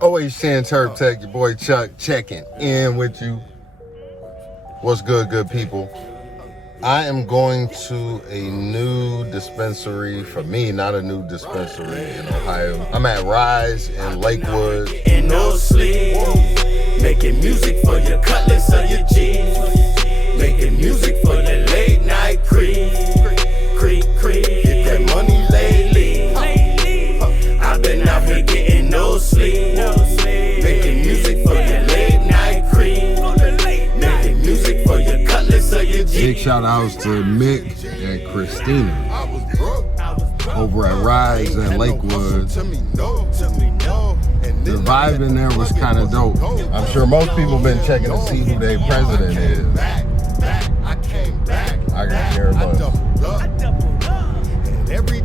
Always Shan Turp Tech, your boy Chuck, checking in with you. What's good, good people? I am going to a new dispensary, for me, not a new dispensary in Ohio. I'm at Rise in Lakewood. Getting no sleep, making music for your cutlass or your jeans, making music for your late night creep, get that money lately. I've been out here getting no sleep, making music for your late night creep, making music for your cutlass or your jeans. Big shout outs to Mick and Christina over at Rise in Lakewood. The vibe in there was kind of dope. I'm sure most people been checking to see who their president is. I can hear it.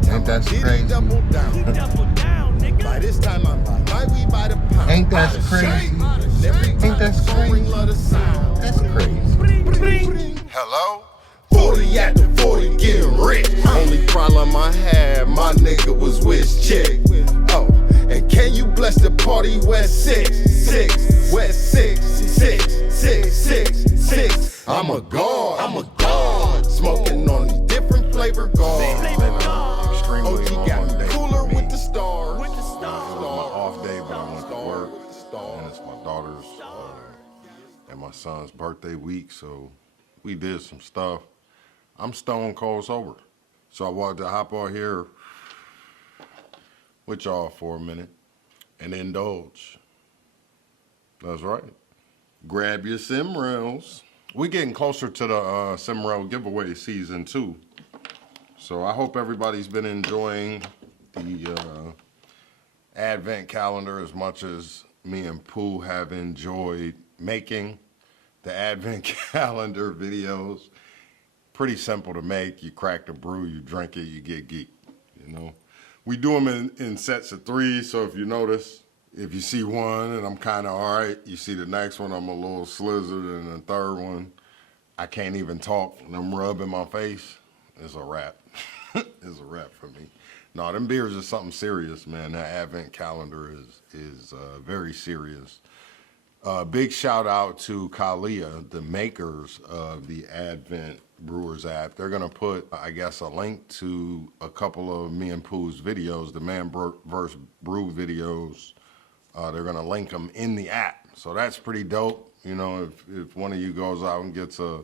Ain't that crazy? Ain't that crazy? Ain't that crazy? That's crazy. Hello? 40 at the 40 getting rich. Only problem I had, my nigga was which chick. Oh, and can you bless the party West 6, 6, West 6, 6, 6, 6, 6. I'm a god, smoking on these different flavor guards. Extremely OG got me cooler with the stars. It was my off day, but I went to work, and it's my daughter's and my son's birthday week, so we did some stuff. I'm stone cold sober, so I wanted to hop on here with y'all for a minute and indulge. That's right. Grab your Simrells. We're getting closer to the Simrell giveaway season 2. So I hope everybody's been enjoying the advent calendar as much as me and Pooh have enjoyed making the advent calendar videos. Pretty simple to make. You crack the brew, you drink it, you get geeked, you know. We do them in sets of 3, so if you notice, if you see one and I'm kind of all right, you see the next one, I'm a little slizzard, and the third one, I can't even talk, and I'm rubbing my face. It's a wrap. It's a wrap for me. No, them beers are something serious, man. That advent calendar is very serious. Big shout out to Kalia, the makers of the Advent Brewers app. They're gonna put, I guess, a link to a couple of me and Pooh's videos, the Man vs. Brew videos. They're gonna link them in the app. So that's pretty dope. You know, if one of you goes out and gets a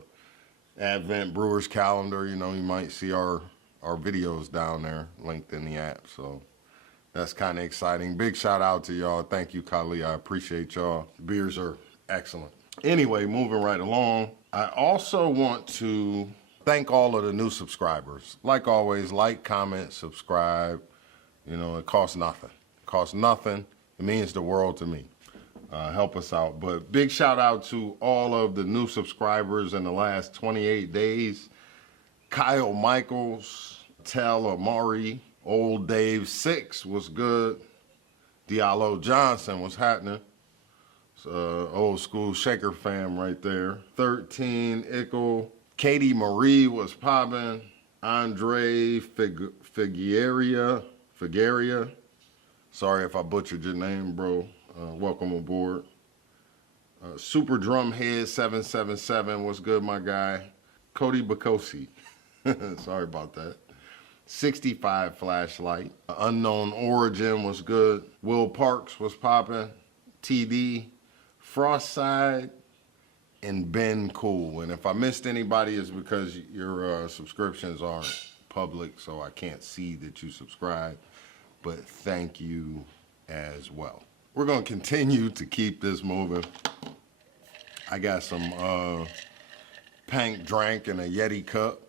Advent Brewers calendar, you know, you might see our videos down there linked in the app. So that's kind of exciting. Big shout out to y'all. Thank you, Kali. I appreciate y'all. Beers are excellent. Anyway, moving right along. I also want to thank all of the new subscribers. Like always, like, comment, subscribe. You know, it costs nothing. It costs nothing. It means the world to me. Help us out. But big shout out to all of the new subscribers in the last 28 days. Kyle Michaels, Tel Amari, Old Dave 6 was good. Diallo Johnson was happening. It's old school Shaker fam right there. 13 Ickle. Katie Marie was popping. Andre Figueria. Sorry if I butchered your name, bro. Welcome aboard. Super Drumhead 777 was good, my guy. Cody Bakosi. Sorry about that. 65 Flashlight. Unknown Origin was good. Will Parks was popping. TD, Frostside, and Ben Cool. And if I missed anybody, it's because your subscriptions aren't public, so I can't see that you subscribe. But thank you as well. We're gonna continue to keep this moving. I got some Pink Drink in a Yeti cup.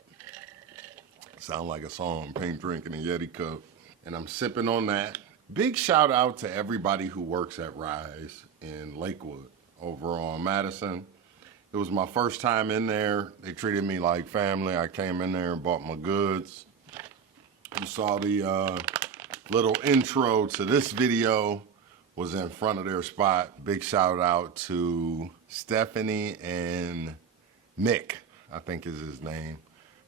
Sound like a song, Pink Drink in a Yeti cup. And I'm sipping on that. Big shout out to everybody who works at Rise in Lakewood over on Madison. It was my first time in there. They treated me like family. I came in there and bought my goods. You saw the little intro to this video was in front of their spot. Big shout out to Stephanie and Mick, I think is his name.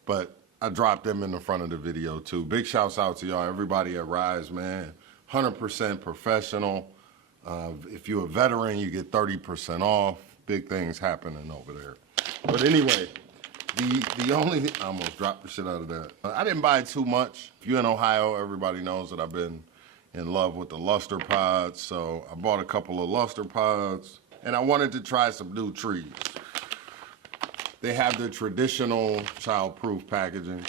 But I dropped them in the front of the video too. Big shouts out to y'all, everybody at Rise, man. 100% professional. If you're a veteran, you get 30% off. Big things happening over there. But anyway, the only, I almost dropped the shit out of that. I didn't buy too much. If you're in Ohio, everybody knows that I've been in love with the luster pods. So I bought a couple of luster pods and I wanted to try some new trees. They have the traditional child-proof packaging.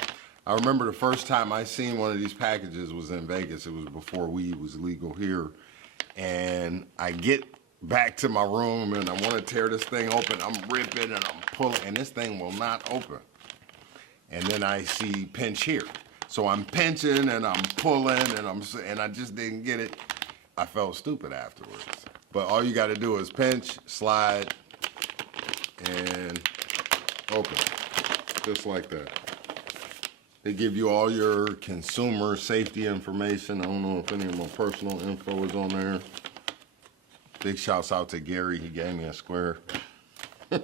I remember the first time I seen one of these packages was in Vegas. It was before weed was legal here. And I get back to my room and I want to tear this thing open. I'm ripping and I'm pulling and this thing will not open. And then I see pinch here. So I'm pinching and I'm pulling and I just didn't get it. I felt stupid afterwards. But all you got to do is pinch, slide, and open, just like that. They give you all your consumer safety information. I don't know if any of my personal info is on there. Big shouts out to Gary, he gave me a square. But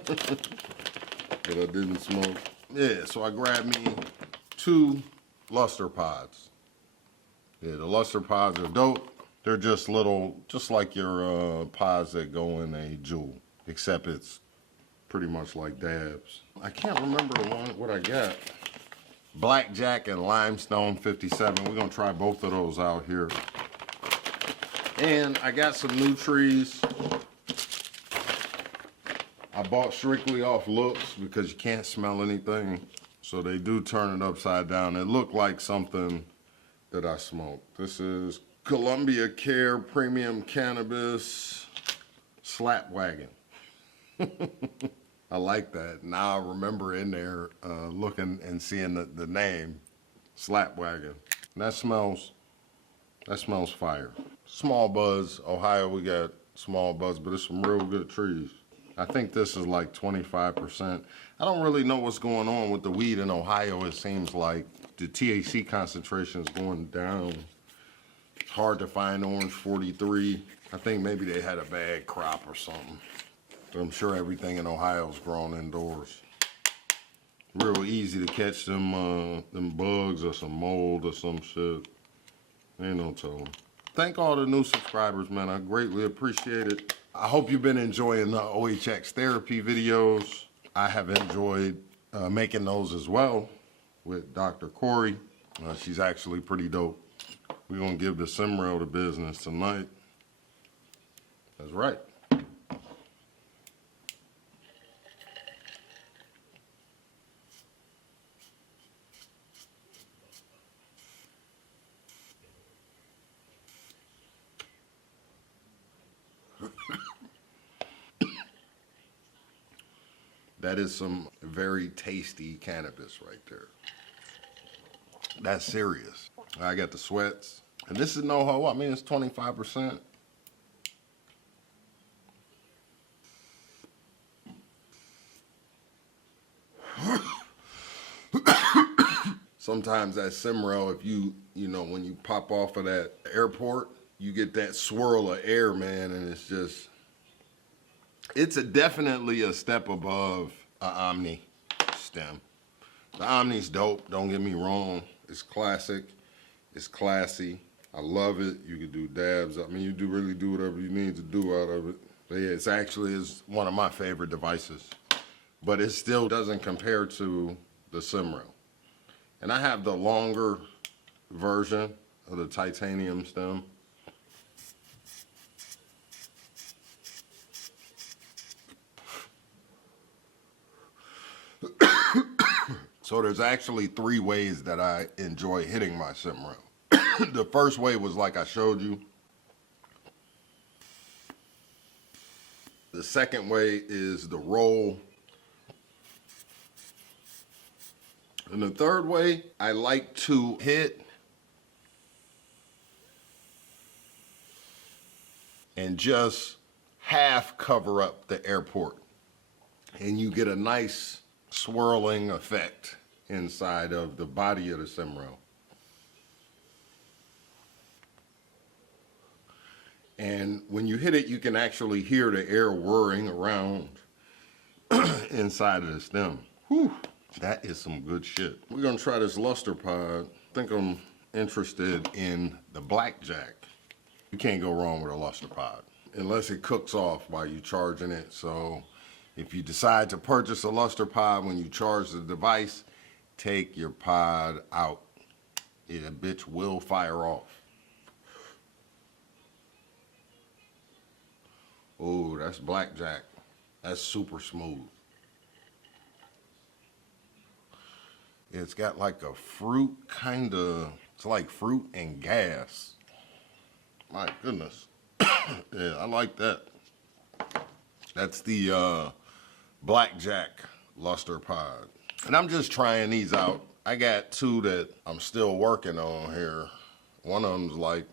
I didn't smoke. Yeah, so I grabbed me 2 luster pods. Yeah, the luster pods are dope. They're just little, just like your pods that go in a jewel, except it's pretty much like dabs. I can't remember what I got. Blackjack and Limestone 57. We're gonna try both of those out here. And I got some new trees. I bought strictly off looks because you can't smell anything. So they do turn it upside down. It looked like something that I smoked. This is Columbia Care Premium Cannabis Slap Wagon. I like that. Now I remember in there looking and seeing the name, Slap Wagon. And that smells fire. Small buzz, Ohio we got small buzz, but it's some real good trees. I think this is like 25%. I don't really know what's going on with the weed in Ohio. It seems like the THC concentration is going down. It's hard to find orange 43. I think maybe they had a bad crop or something. But I'm sure everything in Ohio is grown indoors. Real easy to catch them bugs or some mold or some shit. Ain't no telling. Thank all the new subscribers, man. I greatly appreciate it. I hope you've been enjoying the OHX therapy videos. I have enjoyed making those as well with Dr. Corey. She's actually pretty dope. We're gonna give the Simrell the business tonight. That's right. That is some very tasty cannabis right there. That's serious. I got the sweats. And this is no ho, I mean, it's 25%. Sometimes that Simrell, if you know, when you pop off of that airport, you get that swirl of air, man, and it's just, it's definitely a step above an Omni stem. The Omni's dope, don't get me wrong. It's classic, it's classy. I love it. You can do dabs. I mean, you really do whatever you need to do out of it. But yeah, it's actually one of my favorite devices. But it still doesn't compare to the Simrell. And I have the longer version of the titanium stem. So there's actually 3 ways that I enjoy hitting my Simrell. The first way was like I showed you. The second way is the roll. And the third way, I like to hit and just half cover up the airport. And you get a nice swirling effect inside of the body of the Simrell. And when you hit it, you can actually hear the air whirring around inside of the stem. Whew, that is some good shit. We're gonna try this luster pod. I think I'm interested in the blackjack. You can't go wrong with a luster pod. unless it cooks off while you're charging it. So if you decide to purchase a luster pod when you charge the device, take your pod out. A bitch will fire off. Oh, that's blackjack. That's super smooth. It's got like a fruit kind of, it's like fruit and gas. My goodness. Yeah, I like that. That's the blackjack luster pod. And I'm just trying these out. I got two that I'm still working on here. One of them's like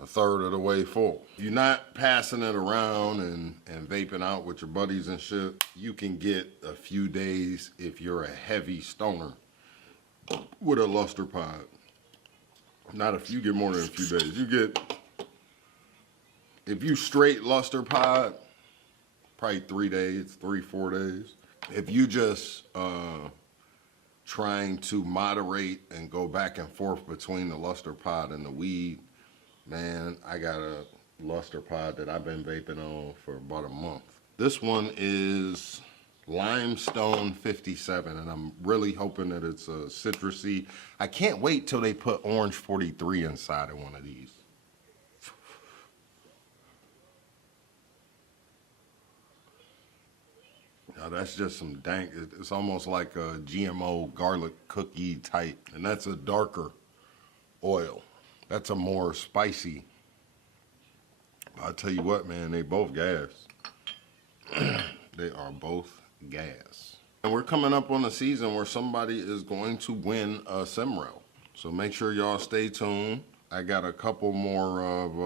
a third of the way full. If you're not passing it around and vaping out with your buddies and shit, you can get a few days if you're a heavy stoner with a luster pod. Not if you get more than a few days. You get, if you straight luster pod, probably 3 days, 3-4 days. If you just trying to moderate and go back and forth between the luster pod and the weed, man, I got a luster pod that I've been vaping on for about a month. This one is Limestone 57, and I'm really hoping that it's a citrusy. I can't wait till they put Orange 43 inside of one of these. Now that's just some dank, it's almost like a GMO garlic cookie type, and that's a darker oil. That's a more spicy. I'll tell you what, man, they both gas. They are both gas. And we're coming up on a season where somebody is going to win a Simrell. So make sure y'all stay tuned. I got a couple more of,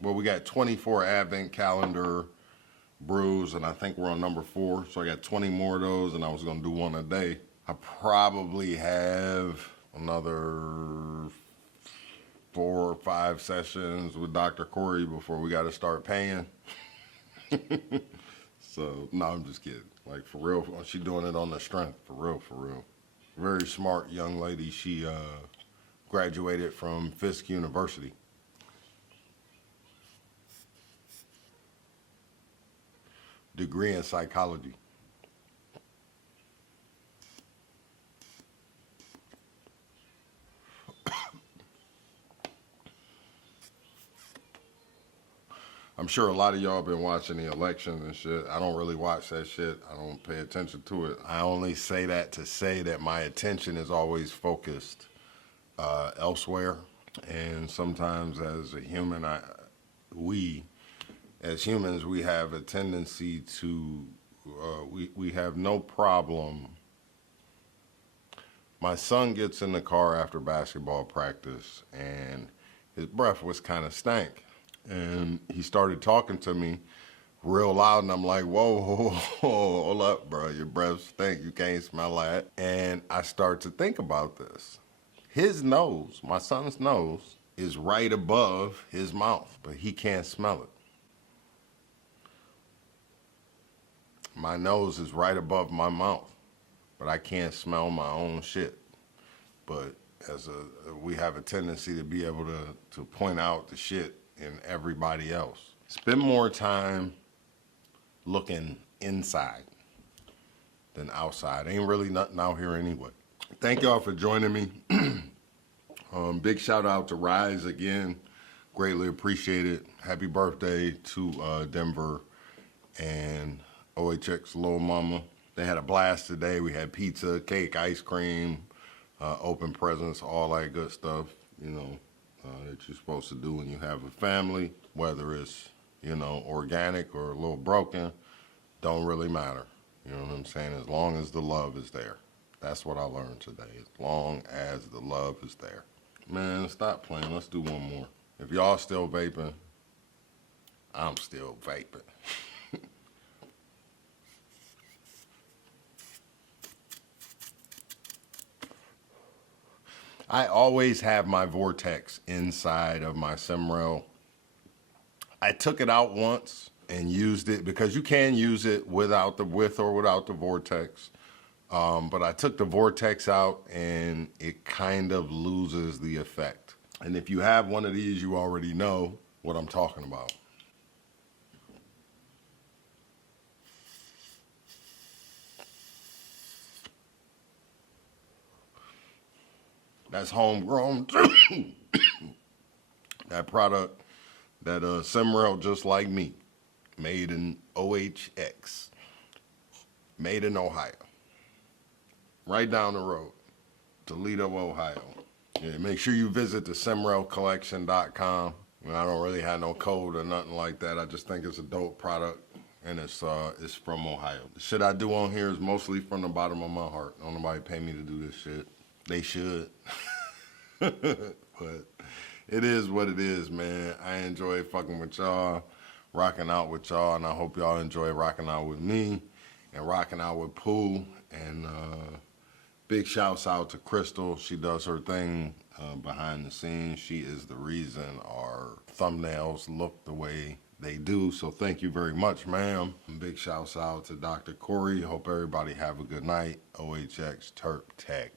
well, we got 24 advent calendar brews, and I think we're on number 4. So I got 20 more of those, and I was gonna do one a day. I probably have another 4 or 5 sessions with Dr. Corey before we gotta start paying. So, no, I'm just kidding. Like, for real, she's doing it on the strength, for real, for real. Very smart young lady. She graduated from Fisk University. Degree in psychology. I'm sure a lot of y'all been watching the elections and shit. I don't really watch that shit. I don't pay attention to it. I only say that to say that my attention is always focused elsewhere. And sometimes as a human, as humans, we have a tendency to, we have no problem. My son gets in the car after basketball practice and his breath was kind of stank. And he started talking to me real loud, and I'm like, whoa, hold up, bro. Your breath stink. You can't smell that. And I start to think about this. His nose, my son's nose, is right above his mouth, but he can't smell it. My nose is right above my mouth, but I can't smell my own shit. But we have a tendency to be able to point out the shit in everybody else. Spend more time looking inside than outside. Ain't really nothing out here anyway. Thank y'all for joining me. Big shout out to Rise again. Greatly appreciate it. Happy birthday to Denver and OHX Little Mama. They had a blast today. We had pizza, cake, ice cream, open presents, all that good stuff, you know, that you're supposed to do when you have a family, whether it's, you know, organic or a little broken, don't really matter. You know what I'm saying? As long as the love is there. That's what I learned today. As long as the love is there. Man, stop playing. Let's do one more. If y'all still vaping, I'm still vaping. I always have my Vortex inside of my Simrell. I took it out once and used it because you can use it with or without the Vortex. But I took the Vortex out and it kind of loses the effect. And if you have one of these, you already know what I'm talking about. That's homegrown. That product that Simrell, just like me, made in OHX, made in Ohio, right down the road, Toledo, Ohio. Yeah, make sure you visit the SimrellCollection.com. I don't really have no code or nothing like that. I just think it's a dope product, and it's from Ohio. The shit I do on here is mostly from the bottom of my heart. Don't nobody pay me to do this shit. They should. But it is what it is, man. I enjoy fucking with y'all, rocking out with y'all, and I hope y'all enjoy rocking out with me and rocking out with Pooh. And big shouts out to Crystal. She does her thing behind the scenes. She is the reason our thumbnails look the way they do. So thank you very much, ma'am. Big shouts out to Dr. Corey. Hope everybody have a good night. OHX Terp Tech.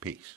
Peace.